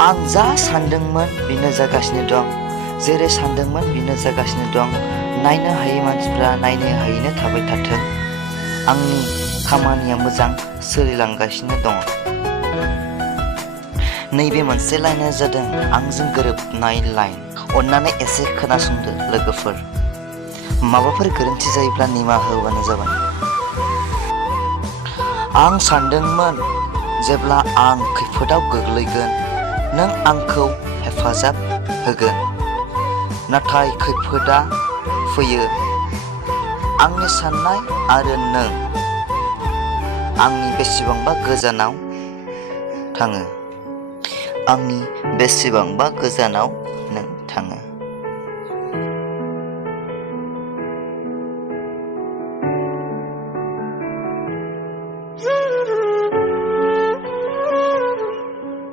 आं जा सानदोंमोन बेनो जागासिनो दं, जेरै सानदोंमोन बेनो जागासिनो दं। नायनो हायै मानसिफ्रा नायनो हायैनो थाबाय थाथों। आंनि खामानिया मोजां सोलिलांगासिनो दङ। नैबे मोनसे लाइना जादों आंजों गोरोबनाय लाइन। अन्नानै एसे खोनासंदो लोगोफोर। माबाफोर गोरोन्थि जायोब्ला निमाहा होबानो जाबाय। आं सानदोंमोन जेब्ला आं खैफोदाव गोग्लैगोन नों आंखौ हेफाजाब होगोन, नाथाय खैफोदा फैयो। आंनि साननाय आरो नों आंनि बेसेबांबा गोजानाव थाङो। आंनि बेसेबांबा गोजानाव नों थाङो।